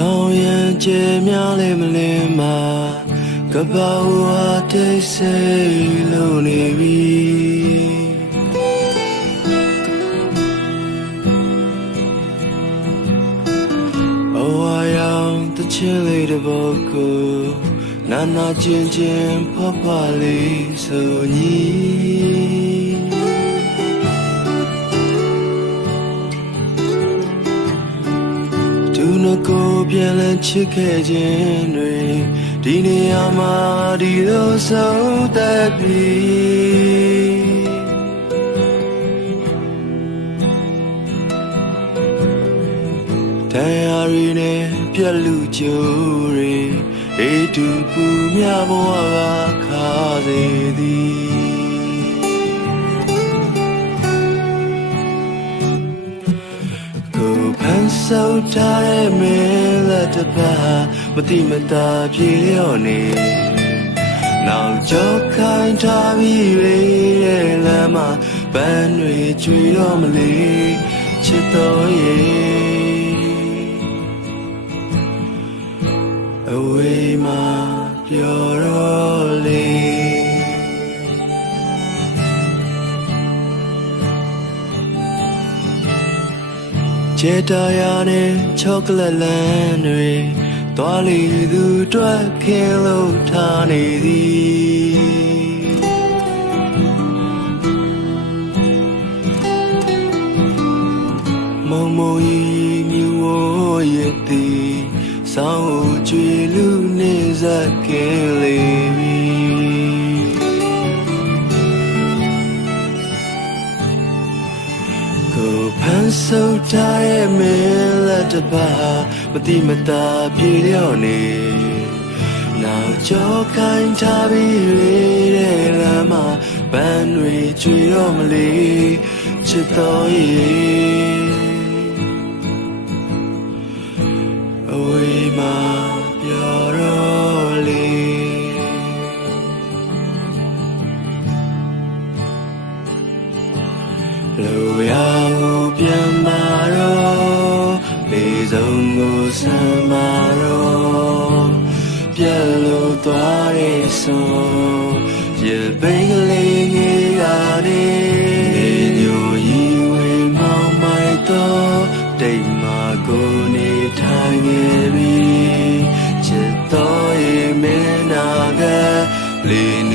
ကောင်းရင်ကျေများလေးမလင်းမှာကပ္ပဝါတိတ်ဆိတ်လို့နေပြီအဝါရောင်တချင်းလေးတစ်ပုဒ်ကိုနာနာချင်းချင်းဖွားဖွားလေးဆိုညီကိုပြန်လဲချစ်ခဲ့ခြင်းတွေဒီနေရာမှာဒီလိုဆုံးသက်ပြီတရားရီနဲ့ပြက်လူကြိုးတွေအေးတူပူမြဘဝကခါစေသည်စောထားတဲ့မင်းလက်တစ်ပတ်မတိမတာပြေလျော့နေနောက်ကြောခိုင်းထားပြီးရဲ့လမ်းမှာပန်းတွေကျွေတော့မလေချစ်တော်ရဲ့အဝေးမှာပျော်တော့လေကျေတာယာနဲ့ချောကလက်လန်းတွေသွားလေသူတွက်ခင်လို့ထားနေသည်မုံမုံကြီးမြူဝရဲ့သည်ဆောင်းကြွေလူနေစခင်လေးဖန်ဆုပ်ထားရဲ့မင်းလက်တစ်ပတ်မတိမတာပြေလျော့နေနောက်ကြောခိုင်းထားပြီးတဲ့လမ်းမှာပန်းတွေကျွေတော့မလေချစ်တော်ရဲ့အဝေးမှာပျော်တော့လေလူရပြန်မာတော့လေဆုံးကိုဆမ်းမာတော့ပြက်လို့သွားတဲ့ဆုံးရပိန်ကလေးငယ်ကနေညိုရီဝေမောင်းမိုက်တော့တိမ်မာကိုနေထိုင်နေပြီချစ်တော်ရဲ့မင်းနာကလေး